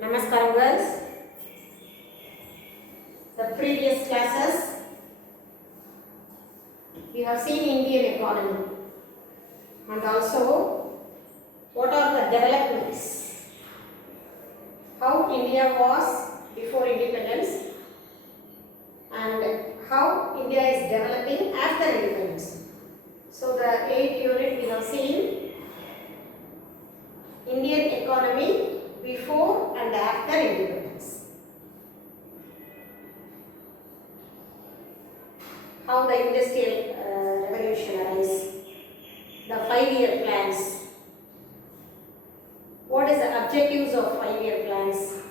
Namaskaram girls. The previous classes we have seen Indian economy and also what are the developments, how India was before independence and how India is developing after independence. So the 8th unit we have seen Indian economy before and after independence. How the industrial revolution arose, the 5-year plans. What is the objectives of 5-year plans?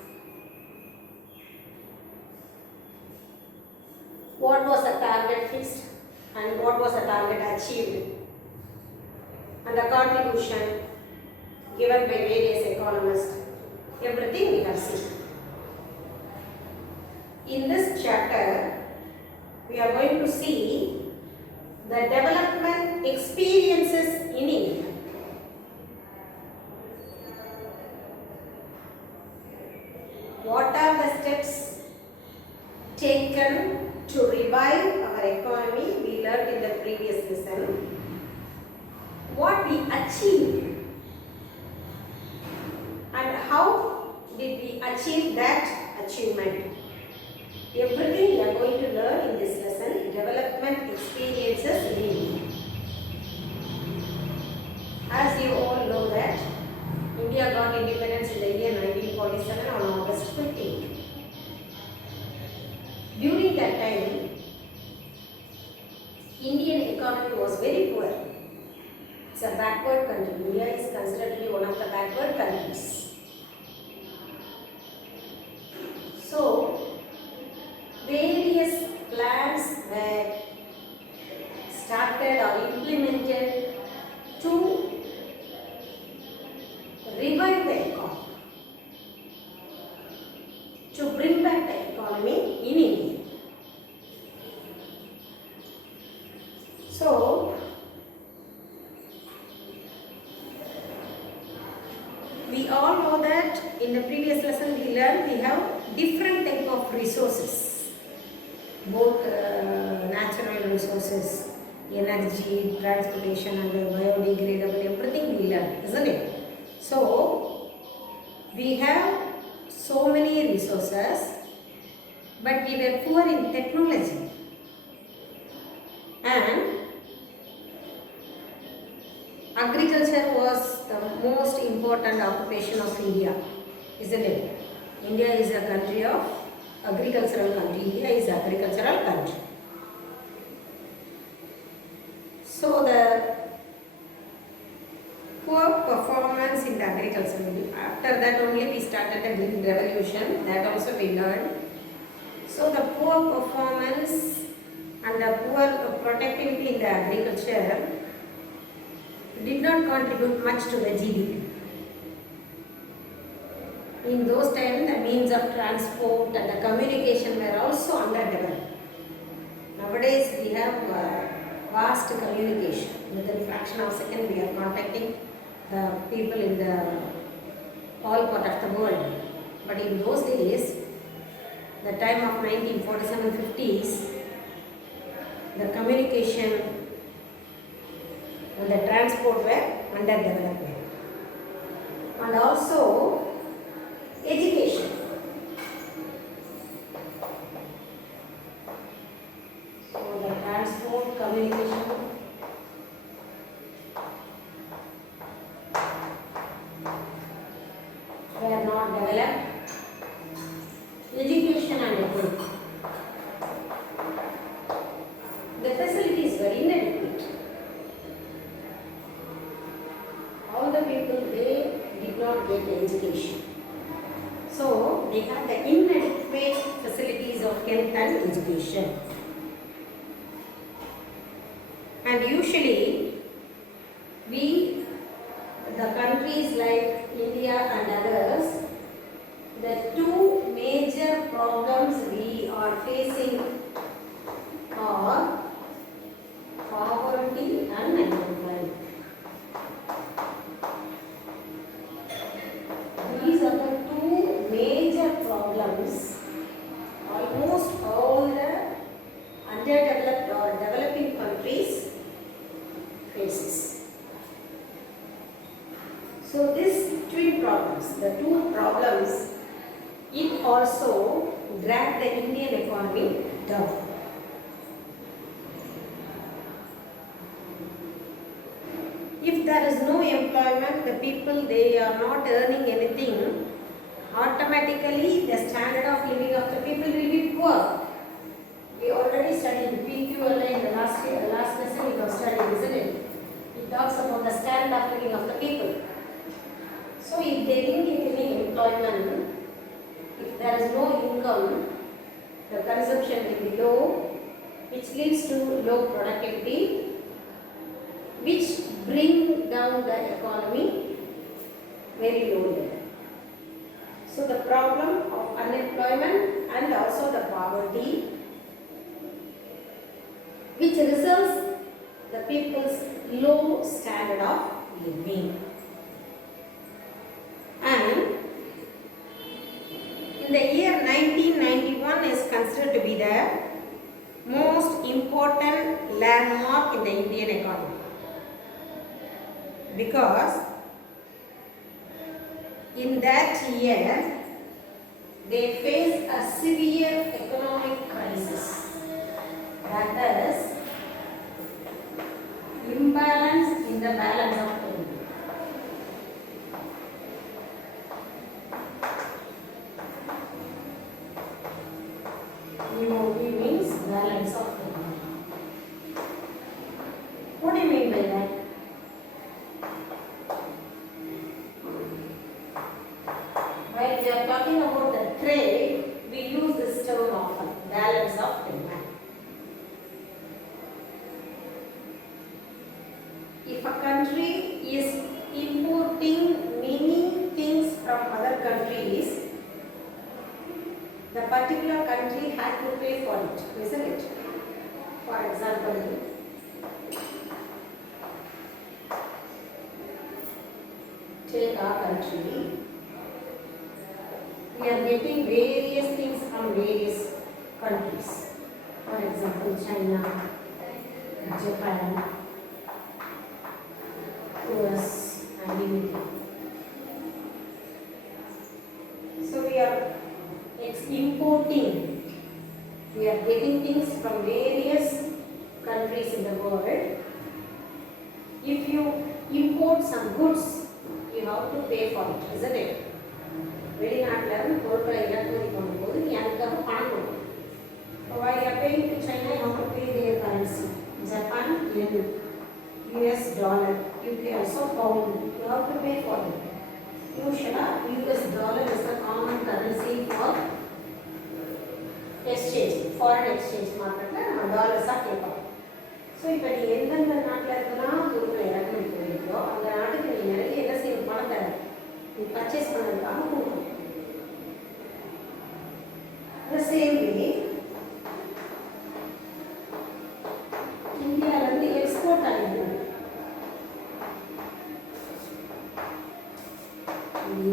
What was the target fixed and what was the target achieved? And the contribution given by various economists. Everything we have seen. In this chapter, we are going to see the development experiences in India. What are the steps taken to revive our economy? We learned in the previous lesson. What we achieved and how did we achieve that achievement? Everything we are going to learn in this lesson, development experiences in India. As you all know that India got independence in the year 1947 on August 15th. During that time, Indian economy was very poor. It's a backward country. India is considered to be one of the backward countries. So, various plans were started or implemented to revive the economy, to bring back the economy in India. So, we all know that in the previous lesson we learned we have different type of resources, both natural resources, energy, transportation and biodegradable, everything we learned, isn't it? So, we have so many resources, but we were poor in technology. And agriculture was the most important occupation of India, isn't it? India is a country of agricultural country. India is agricultural country. So the poor performance in the agriculture. After that only we started the green revolution. That also we learned. So the poor performance and the poor productivity in the agriculture did not contribute much to the GDP. In those times, the means of transport and the communication were also underdeveloped. Nowadays, we have vast communication. Within a fraction of a second, we are contacting the people in the all part of the world. But in those days, the time of 1947-50s, the communication and the transport were underdeveloped. And also, education. So the transport, communication, were not developed. Education and equipment. The facilities were inadequate. All the people, they did not get education. So, they had the inadequate facilities of health and education. And usually, the countries like India and others, the two major problems we are facing are poverty and unemployment. These are the two So these twin problems, the two problems, it also dragged the Indian economy down. If there is no employment, the people, they are not earning anything, automatically the standard of living of the people will be poor. We already studied PQLA in the last lesson we have studied, isn't it? It talks about the standard of living of the people. So if they didn't get any employment, if there is no income, the consumption will be low, which leads to low productivity, which bring down the economy very low level. So the problem of unemployment and also the poverty, which results the people's low standard of living. And in the year 1991 is considered to be the most important landmark in the Indian economy, because in that year they faced a severe economic crisis, that is imbalance in the balance of payment. EOP means balance of payment. What do you mean by that? While we are talking about the trade, we use this term often, balance of payment. If a country is importing many things from other countries, the particular country had to pay for it, isn't it? For example, take our country. We are getting various things from various countries. For example, China, Japan, US, and India. So we are importing. We are getting things from various countries in the world. If you import some goods, you have to pay for it, isn't it? வெளிநாட்டில் பொருட்களை இறக்குமதி பண்ணும்போது நீ அதுக்காக பணம் கொடுக்கணும். While you are paying to China, you have to pay their currency. Japan, yen, US dollar, UK also pound. You have to pay for it. Usually, US dollar is the common currency for exchange, foreign exchange market. நம்ம டாலர்ஸாக கேட்போம். So இப்போ நீ எந்தெந்த நாட்டில் இருக்கலாம் பொருட்களை இறக்குமதி பண்ணியிருக்கோ அந்த நாட்டுக்கு நீ நிறைய என்ன செய்யும் பணத்தை நீ பர்ச்சேஸ் பண்ணதுக்காக கொடுக்கணும். The same way, இந்தியாவிலேருந்து எக்ஸ்போர்ட் ஆகிடுது.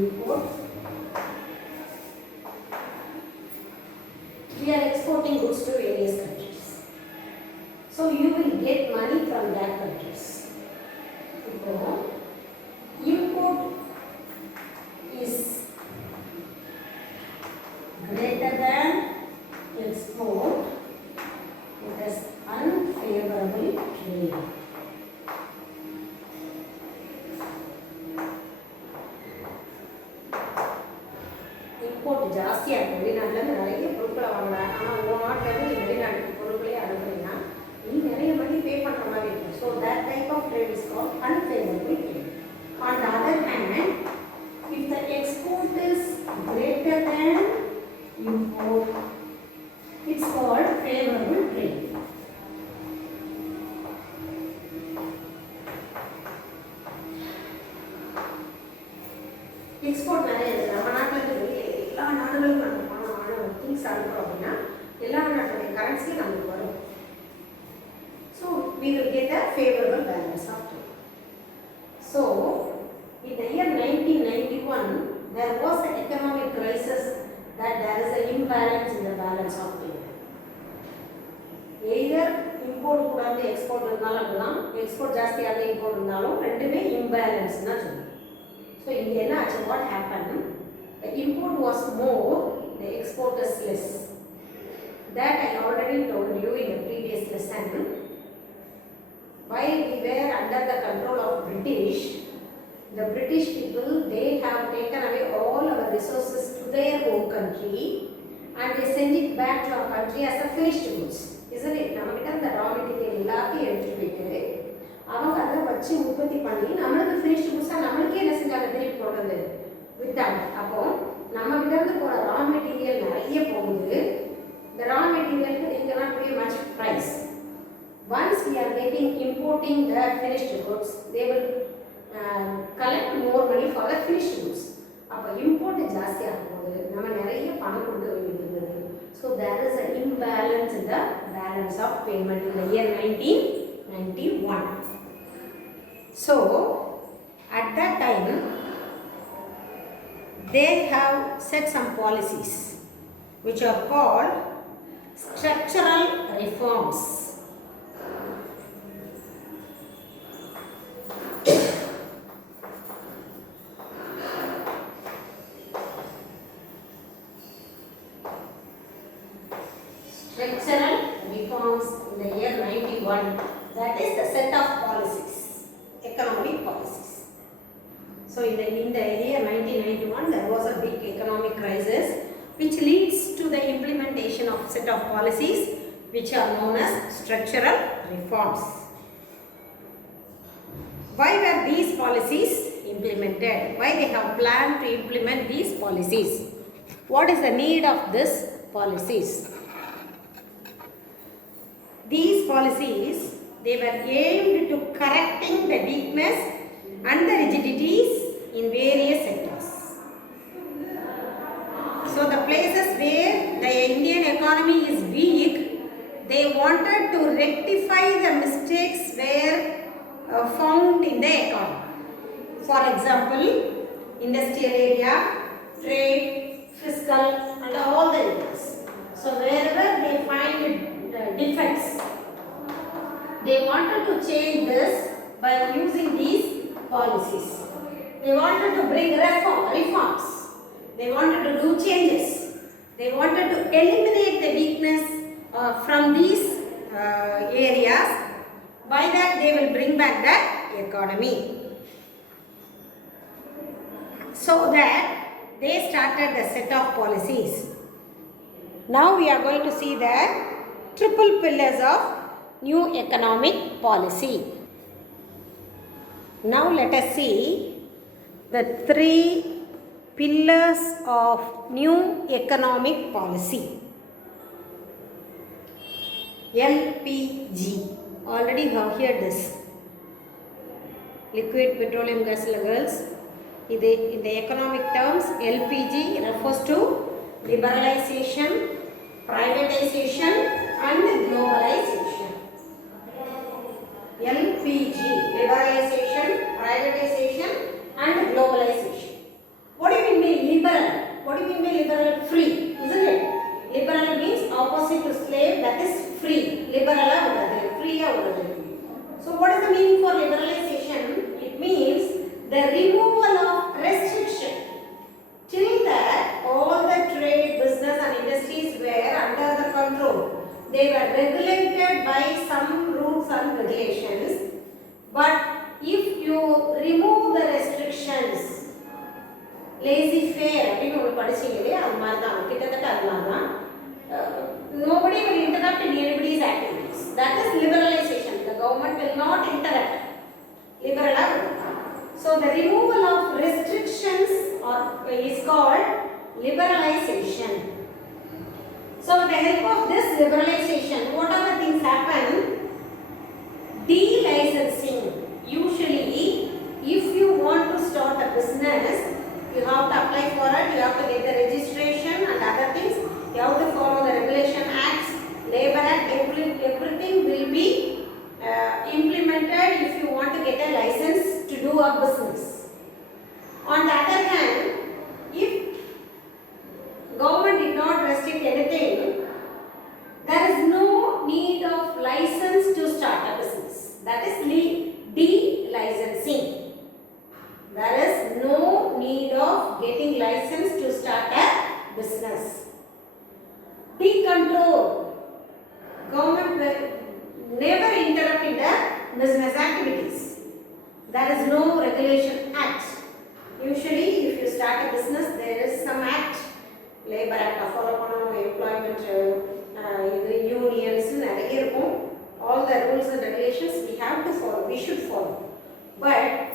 Import. We are exporting goods to various countries. So you will get money from that countries. Import is greater than export. It is unfavorable trade. Import ஜாஸ்தியாக இருக்கும். வெளிநாட்டிலேருந்து நிறைய பொருட்களை வாங்கலாம். ஆனால் உங்கள் நாட்டிலேருந்து நீ வெளிநாட்டுக்கு பொருட்களே அனுப்புறீங்கன்னா நீ நிறைய மணி பே பண்ணுற மாதிரி இருக்கும். So that type of trade is called unfavorable trade. On the other hand, if the export is greater than import, it's called favorable trade. Export நிறைய இருக்குது. நம்ம நாட்டில் இருந்து எல்லா நாடுகளுக்கும் நம்ம பணம் திங்ஸ் அனுப்புகிறோம் அப்படின்னா எல்லா நாட்டுடைய கரன்சியும் நமக்கு வரும். So we will get a favorable balance of trade. So in the year 1991 there was an economic crisis, that there is an imbalance in the balance of payment. Either import கூடாது export இருந்தாலும் அப்படிதான், export ஜாஸ்தியாக import இருந்தாலும் ரெண்டுமே imbalance தான் சொல்லுவோம். So in the end, what happened? The import was more, the export is less. That I already told you in the previous lesson. While we were under the control of British, the British people, they have taken away all our resources to their own country and they send it back to our country as a finished goods. Isn't it? நம்மகிட்ட அந்த raw material எல்லாத்தையும் எடுத்துட்டு போயிட்டு அவங்க அதை வச்சு உற்பத்தி பண்ணி நம்மளுக்கு finished goods நம்மளுக்கே என்ன செஞ்சாங்க திருப்பி கொண்டு வந்து விட்டாங்க. அப்போ நம்ம கிட்ட இருந்து போற raw material நிறைய போகுது. The raw material they cannot pay much price. Once we are importing the finished goods, they will collect more money for the finished goods. அப்போ import ஜாஸ்தி ஆகும்போது நம்ம நிறைய பணம் கொடுக்க வேண்டியிருந்தது. So there is an imbalance in the balance of payment in the year 1991. So at that time they have set some policies which are called structural reforms. Structural reforms in the year 91. That is the set of policies, economic policies. So in the year 1991, there was a big economic crisis which leads to the implementation of set of policies which are known as structural reforms. Why were these policies implemented? Why they have planned to implement these policies? What is the need of these policies? These policies, they were aimed to correcting the weakness and the rigidities in various sectors. So the places where the Indian economy is weak, they wanted to rectify the mistakes were found in the economy. For example, industrial area, trade, fiscal and all the areas. So wherever they find defects, they wanted to change this by using these policies. They wanted to bring reforms. They wanted to do changes. They wanted to eliminate the weakness from these areas. By that they will bring back the economy. So that they started the set of policies. Now we are going to see the triple pillars of new economic policy. Now let us see the three pillars of new economic policy. LPG. Already you have heard this. Liquid petroleum gas girls. In the economic terms, LPG refers to liberalization, privatization and globalization. LPG, liberalization, privatization and globalization. What do you mean by liberal? What do you mean by liberal? Free, isn't it? Liberal means opposite to slave, that is free. Liberal, free. So what is the meaning for liberalization? It means the removal of restriction. Till that, all the trade, business and industries were under the control. They were regulated by some rules and regulations. But if you remove the restrictions, laissez-faire, nobody will interrupt in anybody's activities. That is liberalization. The government will not interrupt. So the removal of restrictions is called liberalization. So with the help of this liberalization, what are the things happen? De-licensing. Usually, if you want to start a business, you have to apply for it, you have to get the registration and other things. You have to follow the regulation acts, labor act, everything will be implemented if you want to get a license to do a business. On the other hand, if government did not restrict anything, there is no need of license is no need of getting license to start a business. B. Control. Government will never interrupt in the business activities. There is no regulation act. Usually, if you start a business, there is some act. Labor Act, follow employment, unions, all the rules and regulations we have to follow, we should follow. But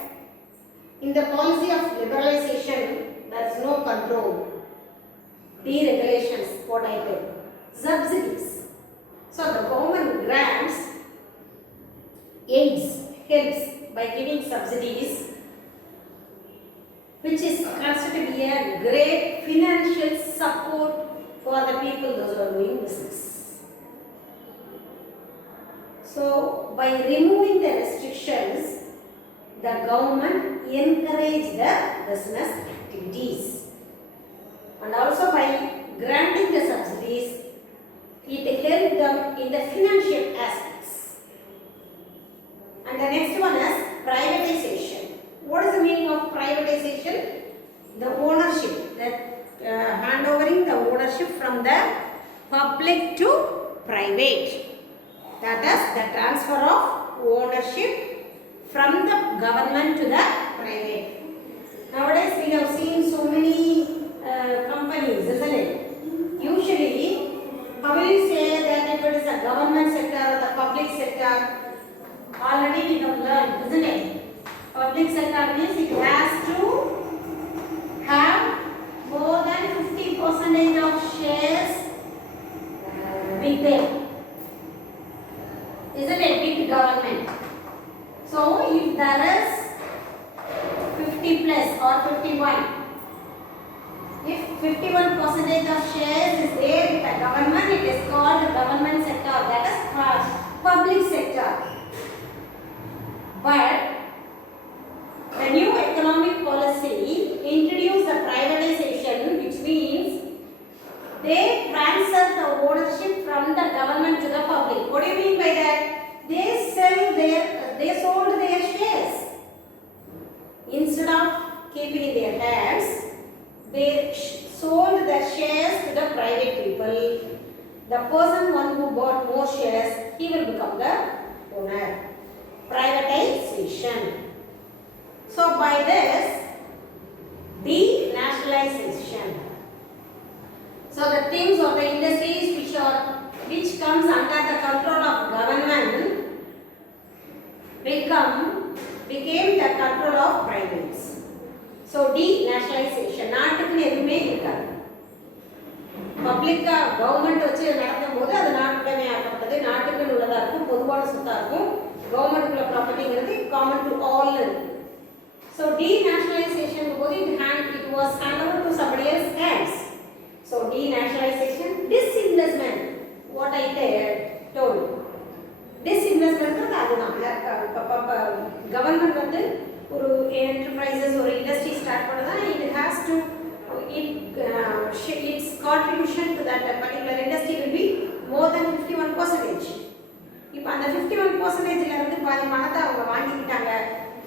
in the policy of liberalization, there is no control. Deregulations, what I did. Subsidies. So the government grants, aids, helps by giving subsidies, which is considered to be a great financial support for the people those who are doing business. So by removing the restrictions, the government encouraged the business activities. And also by granting the subsidies, it helped them in the financial aspects. And the next one is privatization. What is the meaning of privatization? The ownership, handovering the ownership from the public to private. That is the transfer of ownership from the government to the private. Nowadays we have seen so many companies, isn't it? Usually, how will you say that if it is a government sector or the public sector? Already we have learned, isn't it? Public sector means it has to have more than 50% of shares with them. Isn't it? Big government. So if there is 50 plus or 51, if 51% of shares is there with the government, it is called the government sector. That is public sector. But the new economic policy introduced the privatization, which means they transfer the ownership from the government to the public. What do you mean by that? They sold their shares. Instead of keeping in their hands, they sold the shares to the private people. The one who bought more shares, he will become the owner. Privatization. So by this, denationalization. So the things or the industries which comes under the control of government became the control of privates. So denationalization. நாட்டுக்கு எதுமே இருக்காது. பப்ளிக்கா government வச்சு நடக்கும்போது அது நாட்டுடமே ஆக்கப்பட்டது, நாட்டுக்கு உள்ளதா இருக்கும், பொதுவான சொத்தா இருக்கும். கவர்மெண்ட்டுக்குள்ள ப்ராப்பர்ட்டிங்கிறது காமன் டு ஆல் இருக்கு. So denationalization it was handed over to somebody else's hands. So denationalization, disinvestment. What I told. Disinvestment government வந்து ஒரு enterprises or industry start பண்ணதா it has to its contribution to that particular industry will be more than 51%. இப்போ அந்த 51%ல இருந்து பாதி பணத்தை அவங்க வாங்கிட்டாங்க,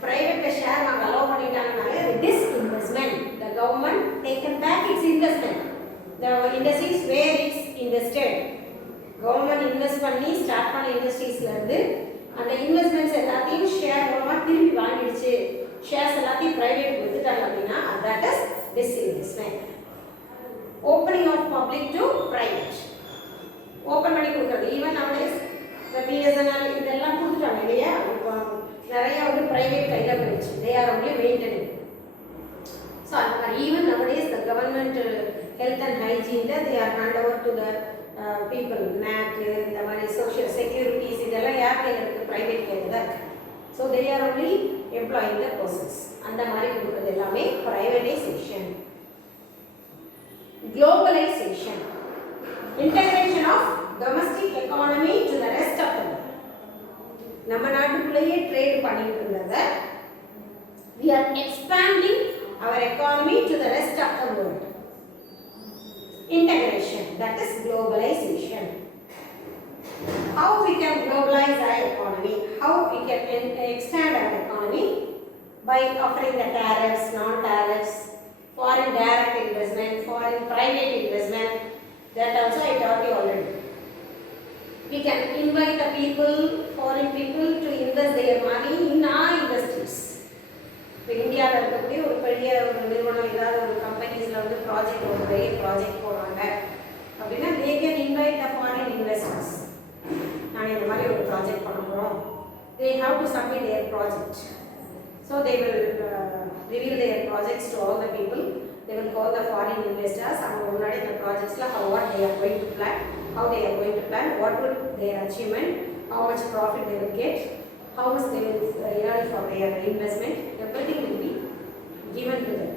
private share வாங்க allow பண்ணிட்டாங்கனால disinvestment. The government taken back its investment. The industries where it's invested. Government invest பண்ணி ஸ்டார்ட் பண்ண இண்டஸ்ட்ரீஸ்ல இருந்து அந்த இன்வெஸ்ட்மென்ட்ஸ் எல்லாத்தையும் ஷேர் மூலமா திருப்பி வாங்கிடுச்சு, ஷேர்ஸ் எல்லாத்தையும் பிரைவேட் கொடுத்துட்டாங்க அப்படின்னா that is disinvestment. Opening of public to private. Open பண்ணி கொடுக்கிறது. ஈவன் nowadays the BSNL இதெல்லாம் கொடுத்துட்டாங்க இல்லையா, இப்போ நிறைய வந்து பிரைவேட் கையில போயிடுச்சு. They are only maintaining. So even nowadays the government health and hygiene they are hand over to the people, NAC, the money, social securities, இதெல்லாம் யார் கையில இருக்கு? பிரைவேட் கையில தான் இருக்கு. So they are only employing the persons. அந்த மாதிரி கொடுக்கிறது எல்லாமே privatization. Globalization. Integration of domestic economy to the rest of the world. நம்ம நாட்டுக்குள்ளேயே ட்ரேட் பண்ணிட்டு இருந்தத we are expanding our economy to the rest of the world. Integration, that is globalization. How we can globalize our economy? How we can expand our economy? by offering the tariffs, non-tariffs, foreign direct investment, foreign private investment. That also I taught you already. We can invite the people, foreign people to invest their money in our industries. இப்போ இந்தியாவில் இருக்கக்கூடிய ஒரு பெரிய ஒரு நிறுவனம் ஏதாவது ஒரு கம்பெனிஸில் வந்து ப்ராஜெக்ட் ஒரு பெரிய ப்ராஜெக்ட் போடுறாங்க அப்படின்னா they can invite the foreign investors. நாங்கள் இந்த மாதிரி ஒரு ப்ராஜெக்ட் பண்ண போகிறோம். They have to submit their project. So they will reveal their projects to all the people. They will call the foreign investors. அவங்க முன்னாடி இந்த ப்ராஜெக்ட்ஸில் what they are going to plan, how they are going to plan, what would their achievement, how much profit they will get, how much they will earn for their investment. Everything will be given to them.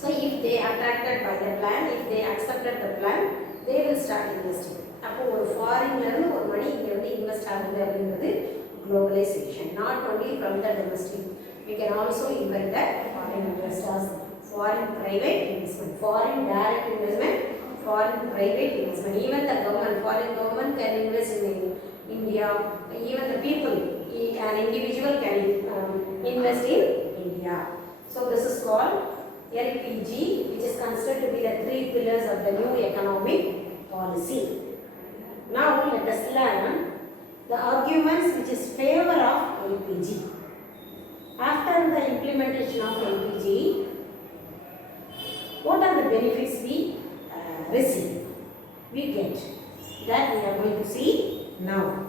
So if they are attracted by the plan, if they accepted the plan, they will start investing. அப்போ ஒரு ஃபாரின்லேருந்து ஒரு மணி இங்கே வந்து invest ஆகுது அப்படிங்கிறது globalization, not only from the domestic. We can also invite the foreign investors, foreign private investment, foreign direct investment, foreign private investment. Even the government, foreign government can invest in India. Even the people, an individual can invest in India. So this is called LPG, which is considered to be the 3 pillars of the new economic policy. Now let us learn the arguments which is favor of LPG. After the implementation of LPG, what are the benefits we receive, we get? That we are going to see now.